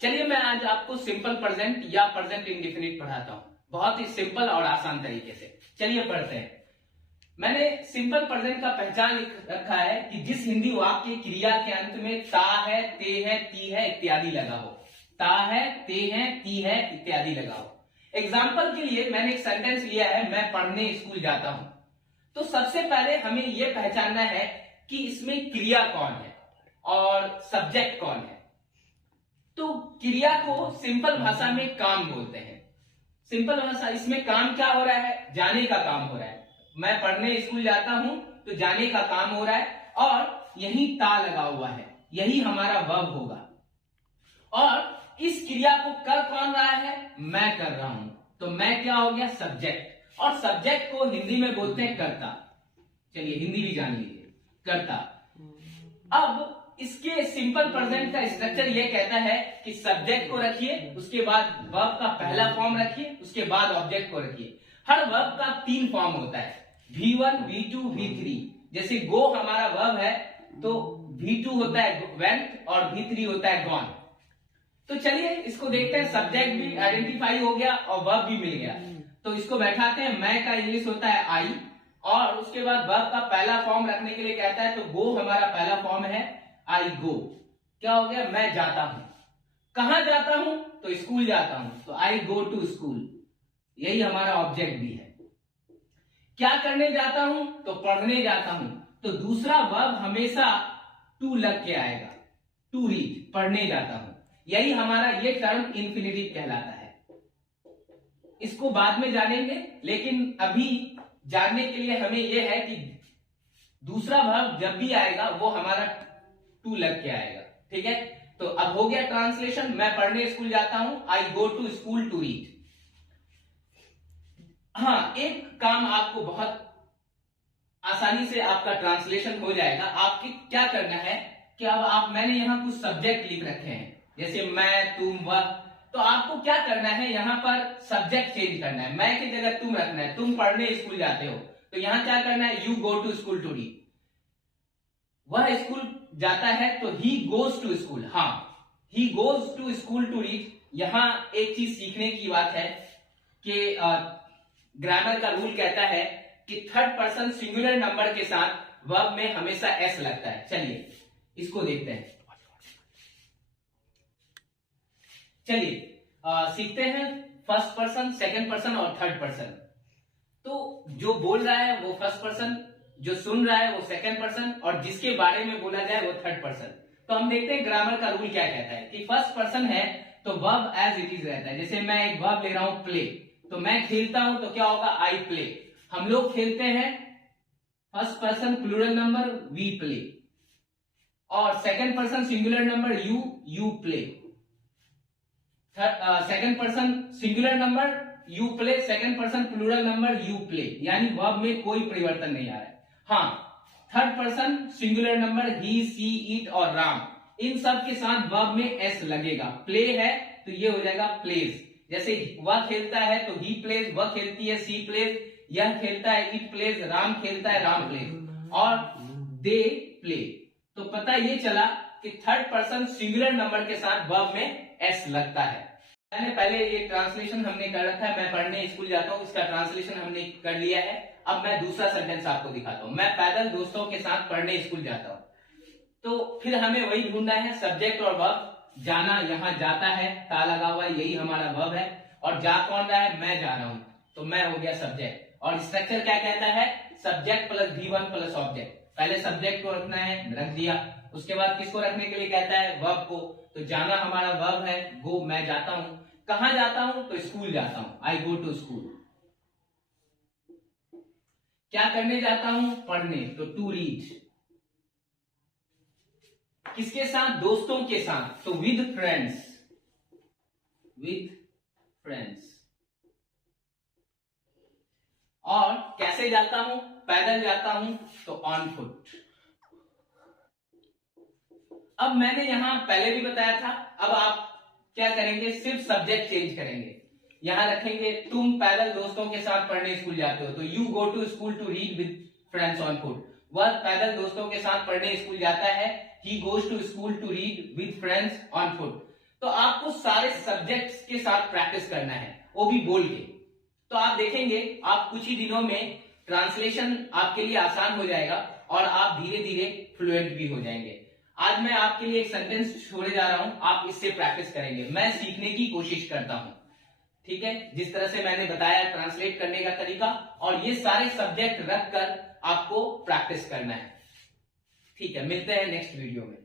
चलिए मैं आज आपको सिंपल प्रेजेंट या प्रेजेंट इंडेफिनिट पढ़ाता हूं, बहुत ही सिंपल और आसान तरीके से। चलिए पढ़ते हैं। मैंने सिंपल प्रेजेंट का पहचान लिख रखा है कि जिस हिंदी वाक्य क्रिया के अंत में ता है, ते है, ती है इत्यादि लगा हो। ता है, ते है, ती है इत्यादि लगा हो। एग्जाम्पल के लिए मैंने एक सेंटेंस लिया है, मैं पढ़ने स्कूल जाता हूं। तो सबसे पहले हमें यह पहचानना है कि इसमें क्रिया कौन है और सब्जेक्ट कौन है। तो क्रिया को सिंपल भाषा में काम बोलते हैं। सिंपल भाषा, इसमें काम क्या हो रहा है? जाने का काम हो रहा है। मैं पढ़ने स्कूल जाता हूं तो जाने का काम हो रहा है और यही ता लगा हुआ है, यही हमारा वर्ब होगा। और इस क्रिया को कर कौन रहा है? मैं कर रहा हूं। तो मैं क्या हो गया? सब्जेक्ट। और सब्जेक्ट को हिंदी में बोलते हैं कर्ता। चलिए हिंदी भी जान लीजिए, कर्ता। अब इसके सिंपल प्रेजेंट का स्ट्रक्चर ये कहता है कि सब्जेक्ट को रखिए, उसके बाद वर्ब का पहला फॉर्म रखिए, उसके बाद ऑब्जेक्ट को रखिए। हर वर्ब का 3 फॉर्म होता है, V1, V2, V3। जैसे गो हमारा वर्ब है तो V2 होता है वेंट और V3 होता है गॉन। तो चलिए इसको देखते हैं। सब्जेक्ट भी आइडेंटिफाई हो गया और वर्ब भी मिल गया, तो इसको बैठाते हैं। मैं का इंग्लिश होता है आई, और उसके बाद वर्ब का पहला फॉर्म रखने के लिए कहता है, तो गो हमारा पहला फॉर्म है, आई गो। क्या हो गया? मैं जाता हूं। कहां जाता हूं? तो स्कूल जाता हूं, तो आई गो टू स्कूल। यही हमारा ऑब्जेक्ट भी है। क्या करने जाता हूं? तो पढ़ने जाता हूं, तो दूसरा वर्ब हमेशा टू लग के आएगा, टू रीड, पढ़ने जाता हूं। यही हमारा ये टर्म इंफिनिटिव कहलाता है। इसको बाद में जानेंगे, लेकिन अभी जानने के लिए हमें यह है कि दूसरा वर्ब जब भी आएगा वो हमारा टू लग के आएगा। ठीक है, तो अब हो गया ट्रांसलेशन। मैं पढ़ने स्कूल जाता हूं, I go to school to read. हाँ, एक काम आपको बहुत आसानी से आपका ट्रांसलेशन हो जाएगा। आपकी क्या करना है कि अब मैंने यहां कुछ सब्जेक्ट लिख रखे हैं, जैसे मैं, तुम, वह। तो आपको क्या करना है, यहां पर सब्जेक्ट चेंज करना है। मैं की जगह तुम रखना है। तुम पढ़ने स्कूल जाते हो, तो यहां क्या करना है? You go to school to read. वह स्कूल जाता है तो ही गोज टू स्कूल। हाँ, he goes to school to read. यहां एक चीज सीखने की बात है कि ग्रामर का रूल कहता है कि थर्ड पर्सन सिंगुलर नंबर के साथ वर्ब में हमेशा एस लगता है। चलिए इसको देखते हैं। चलिए सीखते हैं फर्स्ट पर्सन, सेकंड पर्सन और थर्ड पर्सन। तो जो बोल रहा है वो फर्स्ट पर्सन, जो सुन रहा है वो सेकंड पर्सन, और जिसके बारे में बोला जाए वो थर्ड पर्सन। तो हम देखते हैं ग्रामर का रूल क्या कहता है कि फर्स्ट पर्सन है तो वर्ब एज इट इज रहता है। जैसे मैं एक वर्ब ले रहा हूं प्ले, तो मैं खेलता हूं तो क्या होगा? I play. हम लोग खेलते हैं, first person plural number, we play. और second person singular number, you play. Second person singular number, you play. Second person plural number, you play. यानी वर्ब में कोई परिवर्तन नहीं आ रहा है। हाँ, third person singular number, he, she, it और राम, इन सब के साथ वर्ब में एस लगेगा। प्ले है तो ये हो जाएगा प्लेज। जैसे वह खेलता है तो ही प्लेज, वह खेलती है सी प्लेज, यह खेलता है इट प्लेज, राम खेलता है राम प्लेज, और दे प्ले। तो पता ये चला कि थर्ड पर्सन सिंगुलर नंबर के साथ वर्ब में एस लगता है। मैंने पहले ये ट्रांसलेशन हमने कर रखा है, मैं पढ़ने स्कूल जाता हूं, इसका ट्रांसलेशन हमने कर लिया है। अब मैं दूसरा सेंटेंस आपको दिखाता हूं। मैं पैदल दोस्तों के साथ पढ़ने स्कूल जाता हूं। तो फिर हमें वही ढूंढना है, सब्जेक्ट और वर्ब। जाना, यहां जाता है, ता लगा हुआ है, यही हमारा वर्ब है। और जा कौन रहा है? मैं जा रहा हूं, तो मैं हो गया सब्जेक्ट। और स्ट्रक्चर क्या कहता है? Subject plus V1 plus object. पहले सब्जेक्ट को रखना है, रख दिया। उसके बाद किसको रखने के लिए कहता है? वर्ब को। तो जाना हमारा वर्ब है, गो, मैं जाता हूं। कहां जाता हूं? तो स्कूल जाता हूं, आई गो टू स्कूल। क्या करने जाता हूं? पढ़ने, तो टू रीड। किसके साथ? दोस्तों के साथ, तो विद फ्रेंड्स, विद फ्रेंड्स। और कैसे जाता हूं? पैदल जाता हूं, तो ऑन फुट। अब मैंने यहां पहले भी बताया था, अब आप क्या करेंगे? सिर्फ सब्जेक्ट चेंज करेंगे। यहां रखेंगे तुम पैदल दोस्तों के साथ पढ़ने स्कूल जाते हो, तो you go to school to read with friends on foot. वह पैदल दोस्तों के साथ पढ़ने स्कूल जाता है, he goes to school to read with friends on foot. तो आपको सारे सब्जेक्ट्स के साथ प्रैक्टिस करना है, वो भी बोल के। तो आप देखेंगे आप कुछ ही दिनों में ट्रांसलेशन आपके लिए आसान हो जाएगा और आप धीरे धीरे फ्लुएंट भी हो जाएंगे। आज मैं आपके लिए एक सेंटेंस छोड़े जा रहा हूं, आप इससे प्रैक्टिस करेंगे। मैं सीखने की कोशिश करता हूं, ठीक है, जिस तरह से मैंने बताया ट्रांसलेट करने का तरीका, और ये सारे सब्जेक्ट रखकर आपको प्रैक्टिस करना है। ठीक है, मिलते हैं नेक्स्ट वीडियो में।